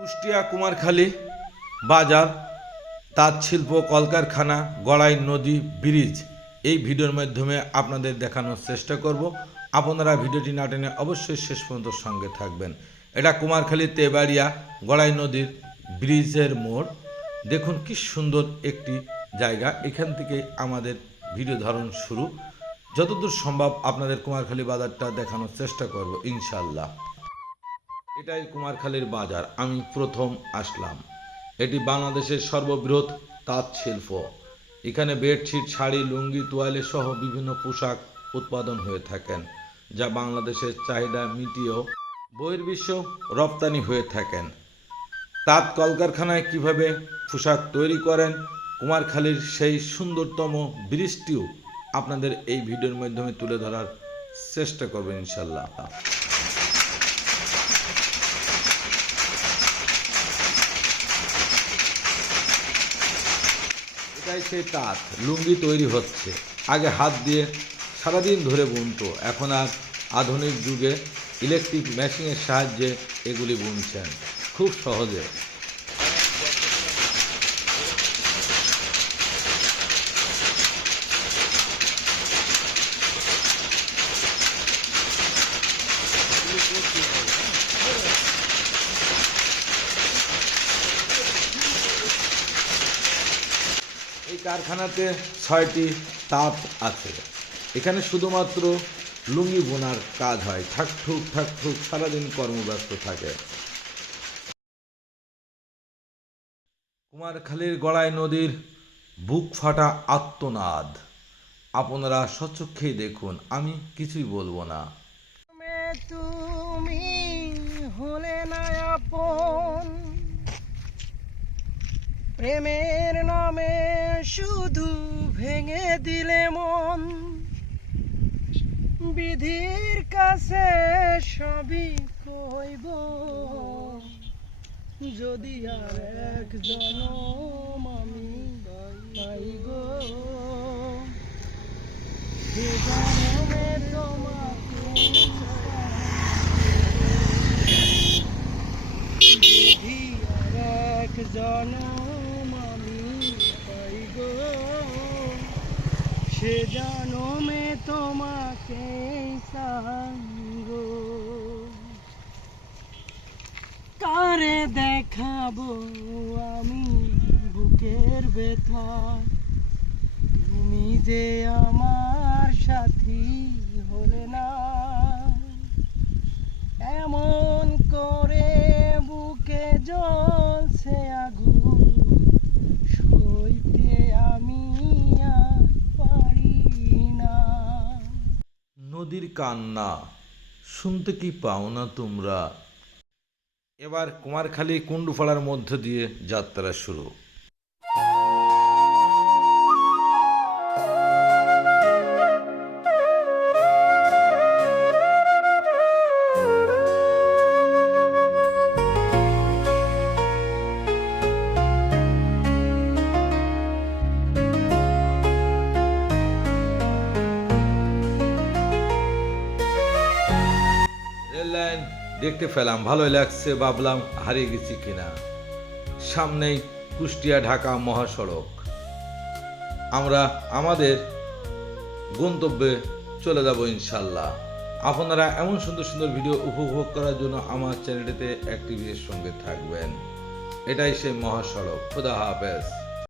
কুষ্টিয়া কুমারখালী বাজার তাঁত শিল্প কলকারখানা, গড়াই নদী, ব্রিজ এই ভিডিওর মাধ্যমে আপনাদের দেখানোর চেষ্টা করব। আপনারা ভিডিওটি না টেনে অবশ্যই শেষ পর্যন্ত সঙ্গে থাকবেন। এটা কুমারখালী তেবাড়িয়া গড়াই নদীর ব্রিজের মোড়। দেখুন কি সুন্দর একটি জায়গা। এখান থেকে আমাদের ভিডিও ধারণ শুরু। যতদূর সম্ভব আপনাদের কুমারখালী বাজারটা দেখানোর চেষ্টা করব ইনশাল্লাহ এটাই কুমারখালীর বাজার। আমি প্রথম আসলাম। এটি বাংলাদেশের সর্ববৃহৎ তাঁত শিল্প। এখানে বেডশিট, শাড়ি, লুঙ্গি, তোয়ালে সহ বিভিন্ন পোশাক উৎপাদন হয়ে থাকেন, যা বাংলাদেশের চাহিদা মিটিয়েও বহির্বিশ্ব রপ্তানি হয়ে থাকেন। তাঁত কলকারখানায় কীভাবে পোশাক তৈরি করেন, কুমারখালীর সেই সুন্দরতম ব্রিজটিও আপনাদের এই ভিডিওর মাধ্যমে তুলে ধরার চেষ্টা করবেন ইনশাল্লাহ সেই তাঁত, লুঙ্গি তৈরি হচ্ছে। আগে হাত দিয়ে সারাদিন ধরে বুনতো, এখন আর আধুনিক যুগে ইলেকট্রিক মেশিনের সাহায্যে এগুলি বুনছেন। খুব সহজে এই কারখানাতে ছয়টি তাঁত আছে। এখানে শুধুমাত্র লুঙ্গি বোনার কাজ হয়। ঠাক ঠুক ঠাক ঠুক সারাদিন কর্মব্যস্ত থাকে। কুমারখালীর গড়াই নদীর বুক ফাটা আত্মনাদ। আপনারা সচক্ষেই দেখুন, আমি কিছুই বলব না। তুমি হলে না আপন। প্রেমের নামে শুধু ভেঙে দিলে মন। বিধির কাছে সবই কইব। যদি আর এক জনম আমি পাই গো জনমে জনম সে জনমে তোমাকে সাঙ্গ। কারে দেখাবো আমি বুকের ব্যথা? তুমি যে আমার সাথী হলে না? কান্না। শুনতে কি পাও না তোমরা? এবার কুমারখালী কুণ্ডুপাড়ার মধ্য দিয়ে যাত্রা শুরু। রেল লাইন দেখতে পেলাম, ভালোই লাগছে, ভাবলাম হারিয়ে গেছি কিনা। সামনেই কুষ্টিয়া ঢাকা মহাসড়ক। আমরা আমাদের গন্তব্যে চলে যাব ইনশাল্লাহ। আপনারা এমন সুন্দর সুন্দর ভিডিও উপভোগ করার জন্য আমার চ্যানেলটিতে অ্যাক্টিভিটির সঙ্গে থাকবেন। এটাই সেই মহাসড়ক। খুদা হাফেজ।